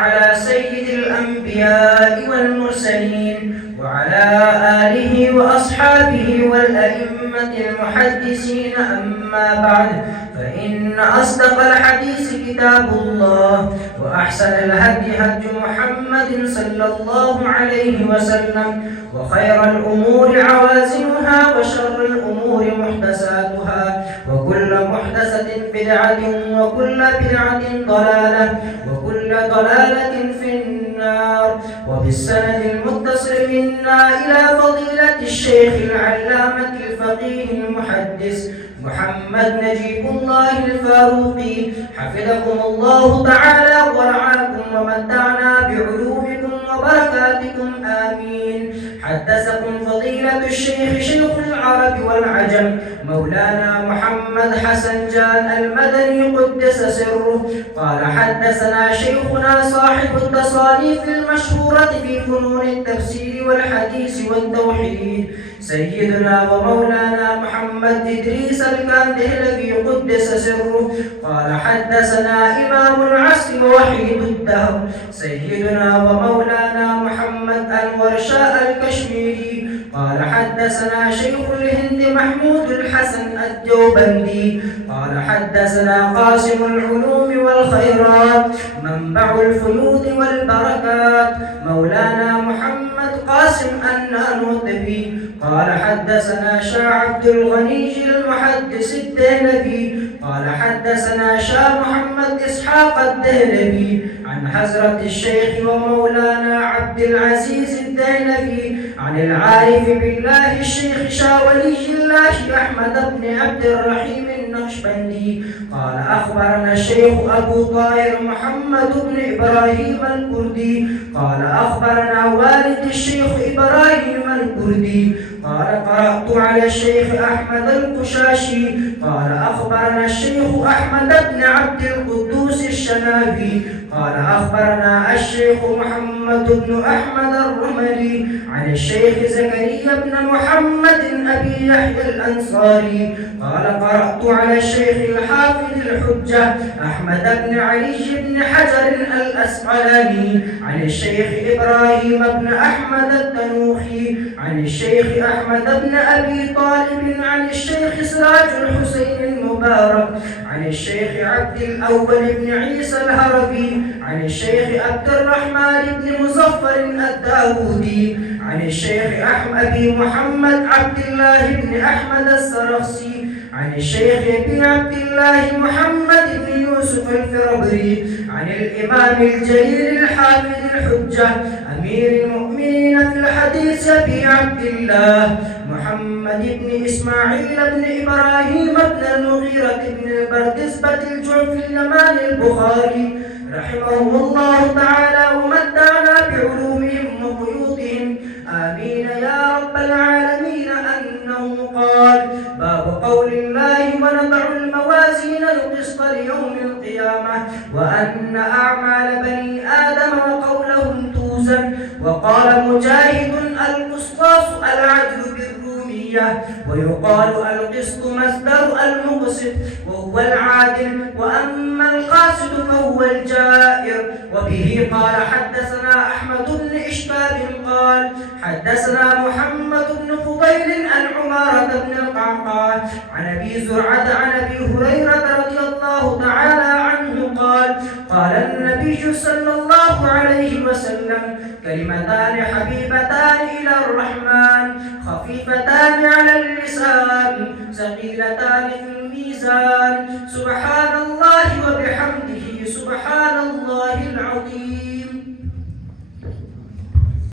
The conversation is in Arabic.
على سيد الأنبياء والمرسلين وعلى آله وأصحابه والأئمة المحدثين. أما بعد، فإن أصدق الحديث كتاب الله، وأحسن الهدي هدي محمد صلى الله عليه وسلم، وخير الأمور عوازمها، وشر الأمور محدثاتها، وكل محدثة بدعة، وكل بدعة ضلالة، وكل ضلالة في النار. وبالسند المتصل منا إلى فضيلة الشيخ العلامة الفقيه المحدث محمد نجيب الله الفاروقي، حفظكم الله تعالى ورعاكم ومتعنا بعلومكم وبركاتكم، آمين. حدثكم فضيلة الشيخ شيخ العرب والعجم مولانا محمد حسن جان المدني قدس سره، قال حدثنا شيخنا صاحب التصانيف المشهورة في فنون التفسير والحديث والتوحيد، سيدنا ومولانا محمد إدريس الكندهلوي قدس سره، قال حدثنا إمام العصر ووحيد الدهر سيدنا ومولانا محمد أنور شاء الكشميري، قال حدثنا شيخ الهند محمود الحسن الدوبندي، قال حدثنا قاسم العلوم والخيرات منبع الفيوض والبركات مولانا محمد قاسم النانوتبي، قال حدثنا شاه عبد الغني المحدث الدهلوي، قال حدثنا شاه محمد إسحاق الدهلوي عن حضرة الشيخ ومولانا عبد العزيز الدهلوي عن العارف بالله الشيخ شاه ولي الله أحمد بن عبد الرحيم النقشبندي، قال أخبرنا الشيخ أبو طاهر محمد بن إبراهيم الكردي، قال أخبرنا والد الشيخ إبراهيم الكردي، قال قرأت على الشيخ أحمد القشاشي، قال أخبرنا الشيخ أحمد بن عبد القدوس الشنابي، قال أخبرنا الشيخ محمد بن أحمد الرملي عن الشيخ زكريا بن محمد أبي يحيى الأنصاري، قال قرأت على الشيخ الحافظ الحجة أحمد بن علي بن حجر الأسقلاني عن الشيخ إبراهيم بن أحمد التنوخي عن الشيخ أحمد بن أبي طالب عن الشيخ سراج الحسين المبارك عن الشيخ عبد الأول بن عيسى الهربي عن الشيخ عبد الرحمن بن مظفر الداودي عن الشيخ أبي محمد عبد الله بن أحمد السرخسي عن الشيخ أبي عبد الله محمد بن يوسف الفربري عن الإمام الجليل الحافظ الحجة أمير المؤمنين في الحديث أبي عبد الله محمد بن إسماعيل بن إبراهيم بن المغيرة بن البردزبة الجعفي اليمان البخاري رحمه الله تعالى ومتعنا بعلومهم وقيودهم، آمين يا رب العالمين. أنه قال: باب قول الله: ونضع الموازين القسط ليوم القيامة وأن أعمال بني آدم وقولهم توزن. وقال مجاهد: القسطاس العدل بالرومية، ويقال القسط مصدر المقسط وهو العادل، وأما القاسط فهو الجائر. وبه قال حدثنا أحمد بن إشباب قال حدثنا محمد بن فضيل عن عمارة بن القعقاع عن أبي زرعة عن أبي هريرة رضي الله تعالى عنه قال: قال النبي صلى الله عليه وسلم: كلمتان حبيبتان إلى الرحمن خفيفتان على اللسان ثقيلتان في الميزان، سبحان الله وبحمده